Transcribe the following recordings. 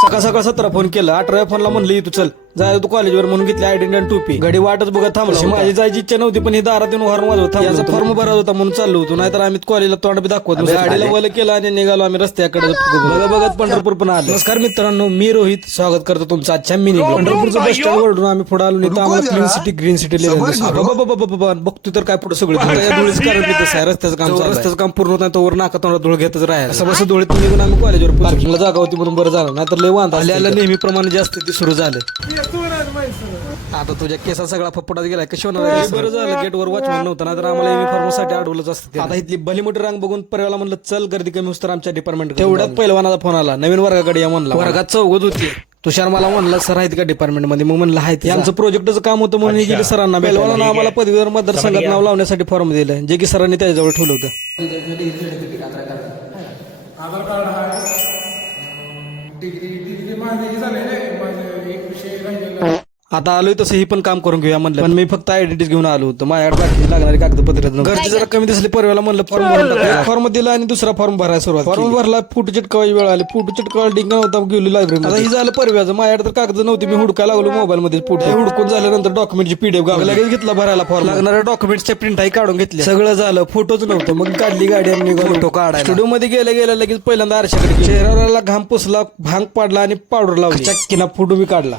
सकाळ सकाळ 17 फोन केलं, 18व्या फोनला म्हणलं तू चल जाय तू कॉलेजवर म्हणून घेतली आयडेंटी आणि टोपी. गाडी वाटच बघत थांबला. माझी जायची इच्छा नव्हती पण ही दारात येऊन हॉर्न वाजवत थांबला. याचा फॉर्म भरत होता म्हणून चाललो होतो, नाहीतर आम्ही कॉलेजला तोंड बी दाखवत. गाडीला वल केलं आणि निघालो आम्ही रस्त्याकडे बघत बघत पंढरपूर पण आलो. नमस्कार मित्रांनो, मी रोहित स्वागत करतो तुमचं आजच्या मिनी. पंढरपूरचं बस स्टँड वरून आम्ही पुढे आलो नाही तर आम्हाला क्लीन सिटी ग्रीन सिटी बघतो तर काय पुढे सगळं धुळीच कारण की तसं आहे. रस्त्याचं काम पूर्ण होत नाही तोवर नाका तोंडा धुळ घेतच राहायला. असं बस धुळीत निघून आम्ही कॉलेजवर पार्किंगला जागा होती म्हणून बरं झालं, नाहीतर लय वांधा आल्याला नेहमीप्रमाणे जास्त ते सुरू झालं. आता तुझ्या केसा सगळा फपटात गेलाय कशी होणार. बरं झालं गेटवर वॉचमॅन नव्हता, नाहीतर आम्हाला युनिफॉर्म साठी अडवलंच असतं. आता इथली भली मोठी रांग बघून पर्याला म्हणलं चल गर्दी कमी होत तर आमच्या डिपार्टमेंट. तेवढ्यात पहिलवानाचा फोन आला, नवीन वर्गाकडे या म्हणला. वर्गात चौघत होती. तुषार मला म्हणला सर आहेत का डिपार्टमेंट मध्ये, मग म्हणलं आहेत. आमचं प्रोजेक्टचं काम होतं म्हणून गेले सरांना. पहिलवानानं आम्हाला पदवीधर मतदारसंघात नाव लावण्यासाठी फॉर्म दिलं, जे की सरांनी त्याच्याजवळ ठेवलं होतं. आधार कार्ड आहे, डिग्री माझी झालेली माझं एक विषय राहिलेला. आता आलोय तसं ही पण काम करून घेऊया म्हणलं, पण मी फक्त आयडेंटिटी घेऊन आलो होतो. माझ्याकडे बाकीची लागणारी कागदपत्र घरची जरा कमी दिसली. परवाला म्हणलं फॉर्म भरून फॉर्म दिला आणि दुसरा फॉर्म भरायला सुरुवात. फॉर्म भरला, फोटो चिटकावायची वेळ आली. फोटो चिटकावायला डिंग नव्हता, गेलो लायब्ररी. आता ही झालं परव्याचं. माझ्याकडे तर कागद नव्हती, मी हुडकायला लागलो मोबाईल मध्ये. फोटो हुडकून झाल्यानंतर डॉक्युमेंटची पीडीएफ गावला लगेच घेतला भरायला फॉर्म. लागणाऱ्या डॉक्युमेंटच्या प्रिंट आई काढून घेतली. सगळं झालं, फोटोच नव्हतं. मग काढली गाडी आणि फोटो काढायला. स्टुडिओ मध्ये गेल्या लगेच पहिल्यांदा आरशाकडे चेहऱ्याला घाम पुसला, भांग पाडला आणि पावडर लावली. चक्कीना फोटो बी काढला.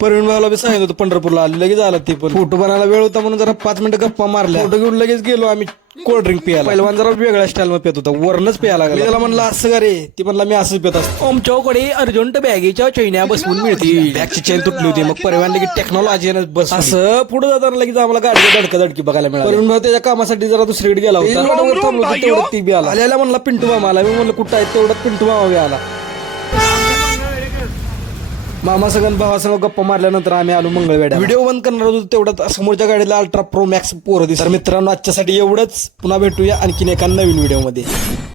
परवीन भाऊला बी सांगितलं होतं पंढरपूरला आली, लगेच आला. ती पण फोटो बनायला वेळ होता म्हणून जरा 5 मिनिटं गप्पा मारल्या. फोटो घेऊन लगेच गेलो आम्ही कोल्ड्रिंक पियाला. पहिलवान जरा वेगळ्या स्टाईल मध्ये पित होता, वरणच प्यायला लागला. त्याला म्हणलं असं का रे, ती म्हणला मी असंच पित असतो. आमच्याकडे अर्जंट बॅगेच्या चैन्या बसवून मिळतील. बॅगची चैन तुटली होती, मग परवान लगेच टेक्नॉलॉजी बस असं पुढे जाताना लगेच आम्हाला गाडीच्या धडकी बघायला मिळाली. परवीन भाऊ त्याच्या कामासाठी जरा दुसरीकडे गेला होता. तेवढं ती बी आला. आल्याला म्हणला पिंटू मामा आला. मी म्हणलं कुठं आहे, तेवढं पिंटू मामा बी आला. मामा सगळं भावासंग गप्पा मारल्यानंतर आम्ही आलो मंगळवेढा. व्हिडिओ बंद करणार होतो तेवढ्यात समोरच्या गाडीला अल्ट्रा प्रो मॅक्स पोर दिसत. तर मित्रांनो आजच्यासाठी एवढंच. पुन्हा भेटूया आणखीन एका नवीन व्हिडिओ मध्ये.